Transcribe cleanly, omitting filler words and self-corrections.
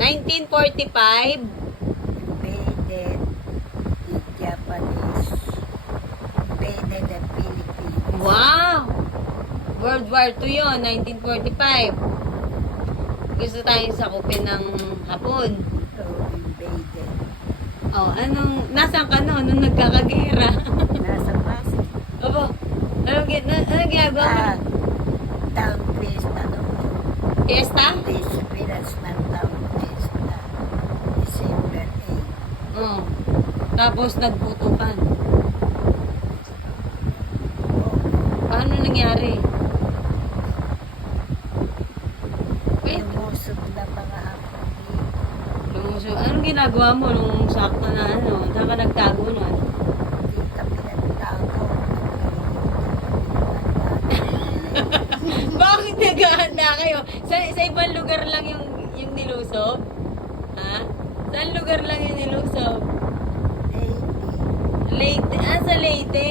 1945. Invaded the Japanese. Invaded the Philippines. Wow! World War II yun, 1945. Gusto tayong sakupin ng Hapon. So, invaded. Oh, nasaan ka no, nung nagkakagera? Nasa Pasig. Opo, anong ginagawa mo? Town Fiesta doon. Fiesta? Disappearance ng Town Fiesta. December 8. Oo. Tapos nagputukan. Paano nangyari? Wait, Lumusog na mga hapon dito. lumusog. Anong ginagawa mo nung sakto na Saan ka nagtago nun? Hindi kami nagtago. Bakit naghahanda kayo? Sa ibang lugar lang yung nilusob? Ha? Saan lugar lang yung nilusob? Leyte. Ah, sa Leyte.